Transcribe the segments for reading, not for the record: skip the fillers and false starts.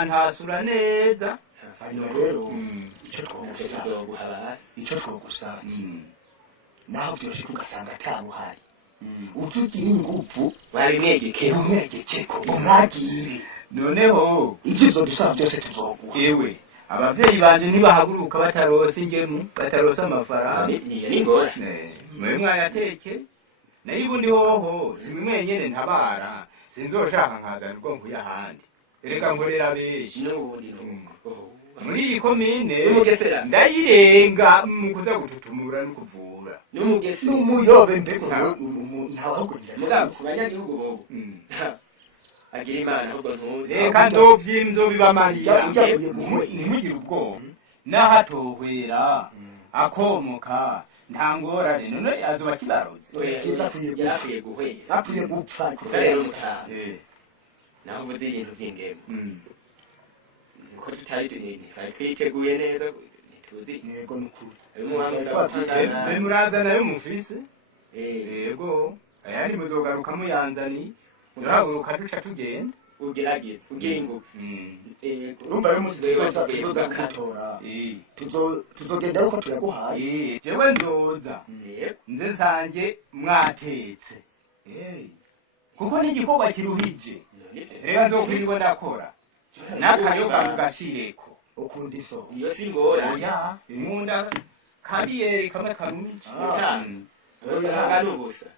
ntasura neza hanyuma rero icyo twogusaba naho byoroshye ugasanga atabuhari utugira ingufu umwegekeko umwagire noneho ibyo uzodusaba byose tuzoguha ewe abavyeyi banje ntibahaguruka batarose ingemu batarose amafaranga mwe mwayateke nayo ubundi hoho simwe nyene ntabara sinzoshaka nkazana ubwonko y'ahandi reka nkorera benshi muri iyi komine ndayirenga mu kuza gututumura no kuvura n'umuyobe mbego ntawahugurira mugabo ku banyagihugu bobo agira imana ahubwo ntuzi reka nzobibamariya ntimugire ubwoba n'ahatohwera akomoka nta ngorane none azoba kibaroze yakwiye guhwera akwiye gupfa rero mutaha naho ubuze ibintu vy'ingemu ko tutari twiteguye neza ntituzi yego nukuri mwe muraza nayo mufise yego ayandi muzogaruka muyanzani murahaguruka duca tugenda ugerageze ugira ingufu urumva rero tuzoza gutora tuzogenda ariko tuyaguhaye jewe nzoza nze nsange mwatetse kuko n'igikorwa kiruhije rero nzokwirirwa ndakora n'akayoga mugashireko ukunda iso iyo si ngora oya nkunda kariyeri kamwe karumije uranga n'ubusa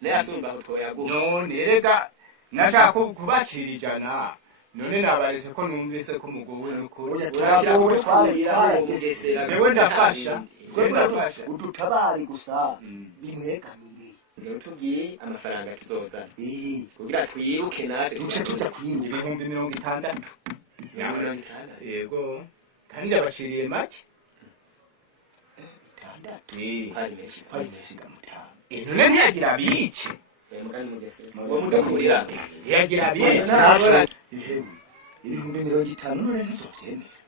nayasumba aho twoyaguha none rega nashaka kubacira ijana none nabarese ko numvise ko mugowe nuko jewe ndafasha udutabari gusa bimwegamire tugiye amafaranga tuzozana kugira twiruke natwe duce tuja kwiruka 60,000 60,000 yego kandi ndabashiriye make hari menshi none ntiyagira bice mugani mugesera uwo mudakurira ntiyagira bice 50,000 none ntuzovyemera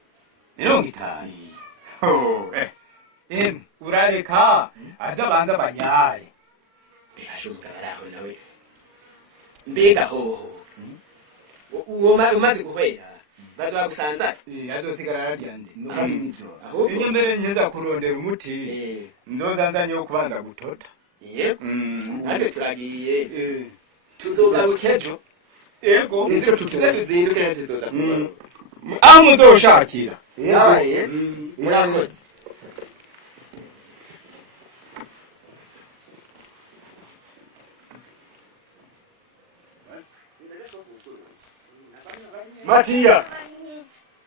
50 urareka azabanza banyare bihashunga baraho nawe mbega hoho uwo umaze guhwera bazogusanza azosigara ararya nde nukari nivyo ahubwo iyo mbere nyeza kurondera umuti nzozanzanye wo kubanza gutota yego natwe turagiye tuzogaruka ejo yego tuzinduke tuzoza aho muzoshakira murakoze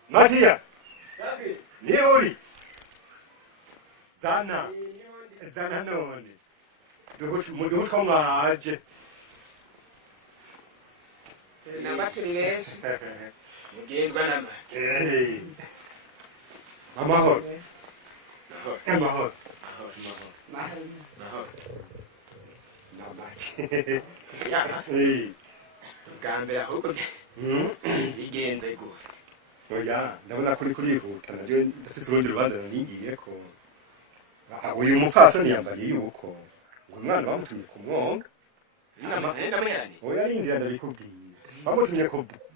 Matiya, ni uri? Zana none. Muduhu ko mwaje. nabaturireshe mugenzwa nama Amahoro. bwambere ahubwo bigenze gute Oya, ndabona kuri kurihuta navyo ndafise urundi rubanza ningiye ko. Uyu mufasoni yambariye yuko ngo umwana bamutumye ku mwonga. ndamuherane Oya yindira ndabikubwiye.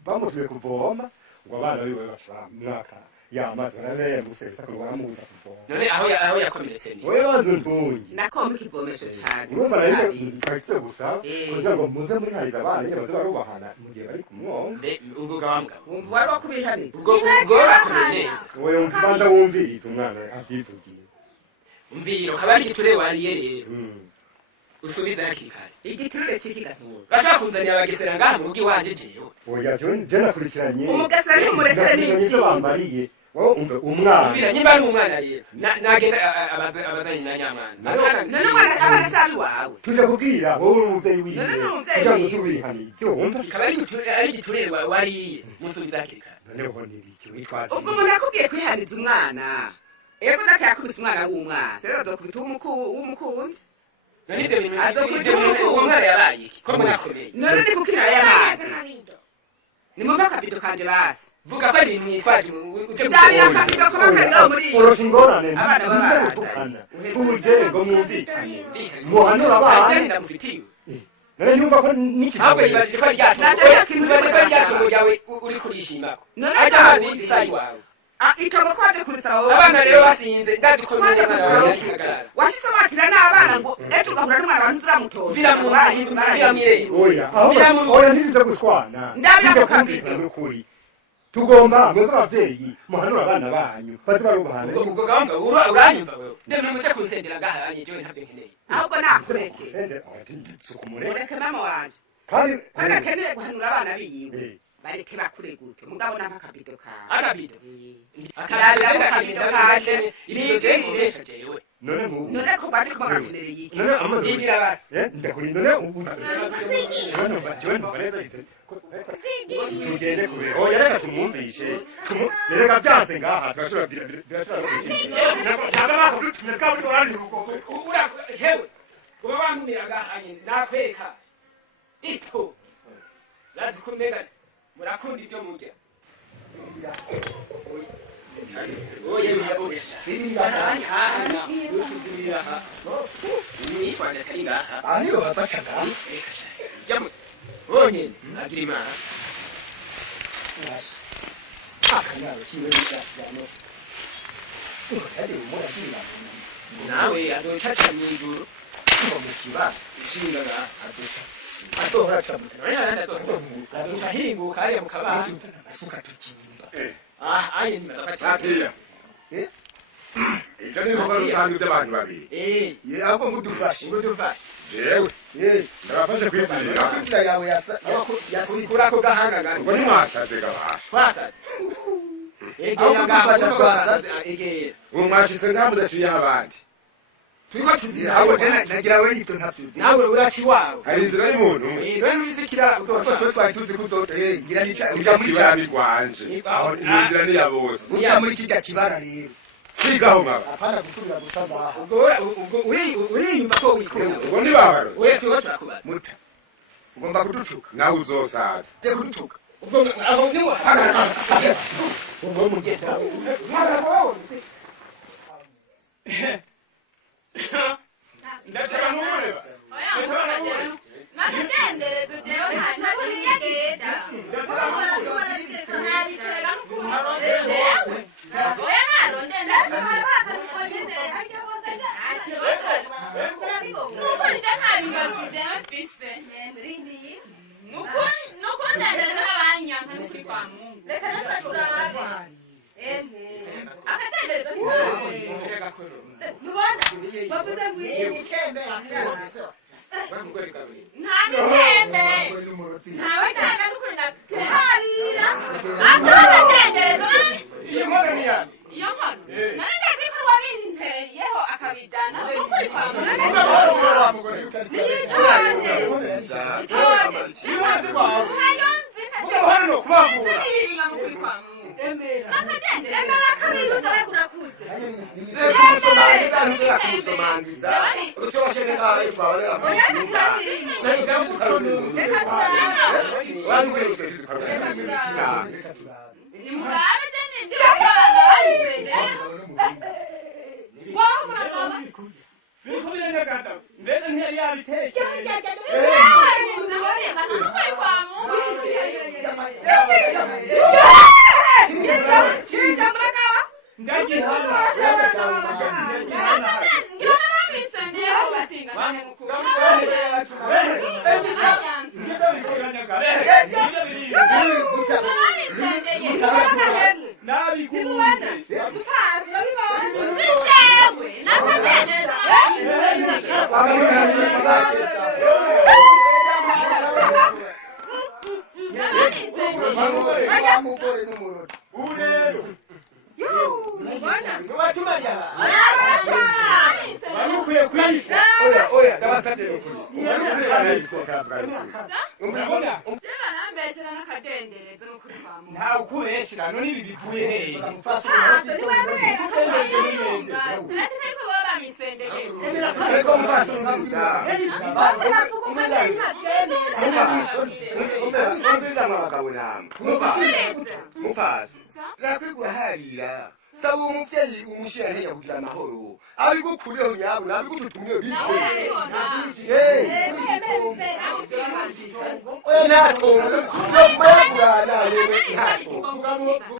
Bamutumye kuvoma ngo abana biwe bashaka mwaka yamaze nane musesa ko baramuza kuvoma. none aho yakomeretse ni Oya banzo ntungi. nakomba ikivomesho cyane Urumva rero kakitse gusa kugira ngo muze muri hariza abana nyine baze barubahana mu gihe bari ku mwonga. mbe ubwo gawambwa wumva wari wakubihanitse ubwo urakomeye neza Oya umvanza wumviriza umwana avyivugiye. umviro kaba ari igiture wariye rero usubiza hakiri kare igiturire ciki gatura bashaka kunzanira abagesera ngaha mu rugo iwanje jewe Oya je nakurikiranye. umugesera ni umurekere n'ibyo bambariye. Wowe umve umwana. umvira nyimba ari umwana rero nagenda abazanye na nyamana none umwana abana sabi wawe Tuje kubwira wowe umuvyeyi wiwe. None n'umuvyeyi Kugira ngo wiwe. usubihane ivyo wumva. kaba ari igiture wariye musubiza hakiri kare Noneho nibiki witwaje. ubwo umuntu yakubwiye kwihaniza umwana ego ndacyakubise umwana w'umwana rero dukubita w'umukunzi none ivyo bintu uwo mwana yabaye iki ko mwakomeye none ni kuko inara y'amazi nimumve akabido kanje basi vuga ko ari ibintu mwitwaje uje byari akabido kuba kariho muri iyo Urosha ingorane abana ntibize b'abana gutukana. Tuje ngo mwumvikane. Muhanura abana. ndamufitiye none yumva ko n'iki ntabwo yibajije ko ari ryacu yibajije ko ari ryacu ngo ryawe uri kurishimako ajya amazi isayi wawe itongo twaje kurisaba wowe abana rero basinze ndazi ko n'umwana wawe yagihagarara washize wakira n'abana ngo ejo ugahura n'umwana wanjye uziramutoza vira mwireye oya oya ntibiza gushwana ndabira ko kabiri n'ukuri tugomba mwebwe abavyeyi muhanura abana banyu baze barubahana ubwo gahunda uranyumva wewe ndemera muce kunsendera gahanye jewe ntavyo nkeneye ahubwo nakureke sukumureke ureke mama wanje kandi badakeneye guhanura abana biyiwe bareke bakure gutyo mugabo nanka akabido kawe akabido akabido kanje ibido je muresha jewe none ko baje ko bagakenere yiki none amaze injira basi ndakuri none ubu jewe vanessa tugende kure oya reka tumwumvishe reka byanse ngaha turashobora hewe kuba bantumira gahanye nakwereka ito lazi kumega murakunda ibyo murya oya oya hahana utuzirira ha mwishwanya atari ngaha ariyo babaca ngaha jamu onye agira imana akanyaro kiwe n'ishyano utari umura kira nawe adocaca mw'ijuru mu kibazo ishinga ngaha adoca adohora camuta adoca hinguka hariya mu kabati asuka tukimba aye ntibatafata ibyo ni ibikorwa rusange by'abantu babiri ye ako ngudufashe ngudufashe jewe ndabafashe kwizirira inzira yawe kurako gahanga gani ubwo ntimwasaze gabaha twasaze aho kudufasha twasaze egera ubu mwashitse ngaha mudaciyeho abandi turiko tuzira abo jena nagira we yito ntavyuzi nawe uraci wawe hari inzira y'umuntu rero nubize kirara twa twari tuzi kuzote ngira nica ujya muri kibara bigwanje aho iyo nzira ni ya bose uca muri kijya kibara rero sigaho maba apana gusubira gusanga ubwo uriyumva ko wikunda ubwo ntibabaroze oya turiko turakubaza muta ugomba kudutuka nawe uzosaza je kudutuka ubwo aho niwa ubwo mugeza ndatera n'umureba Nakadenderezo jewe ntacyo niyageza. Nabitera n'ukuntu jewe. Oya naronde ndashobora bakashiko nyine ariko bose nuko nje ntabibazo jewe mfise. Nuko ndendereza n'abanyanka n'ukuri kwa Mungu. Reka nasashuraba. Akadenderezo ni Nubona bavuze ngo iyi mikembe nta mikembe ntawe cyane n'ukuri harira akadenderezo iyo nkono ni yanjye iyo nkono nari ndazi ko wabinteyeho akabijyana n'ukuri kwa Mungu ntayo nzi n'ibiriyo n'ukuri kwa Mungu n'akadenderezo nimurabe jeni ndiyo mbere ntiyari yabiteke namushinga n'ukuri kwa Mungu ndagihana ngiona babisendeyeho bashinga nahe mukuru Sijewe, nakadenderezo ubu rero ntiwatumariye abantu ukwiye kwica oya ndabasabye ukuri urabona jeba nambeshera n'akadenderezo n'ukuri kwa Mungu ntawe ukubeshera none ibi bivuye hehe urashaka ko baba bamisendeye ariko mufasumbiza umvira abagabo namwe mufasi nakwigura harira saba umuvyeyi umushira ntiyahugira amahoro abigukureho nyabo nabigututumye bize oya ntatongo no kumaya kurana yewe ntatongo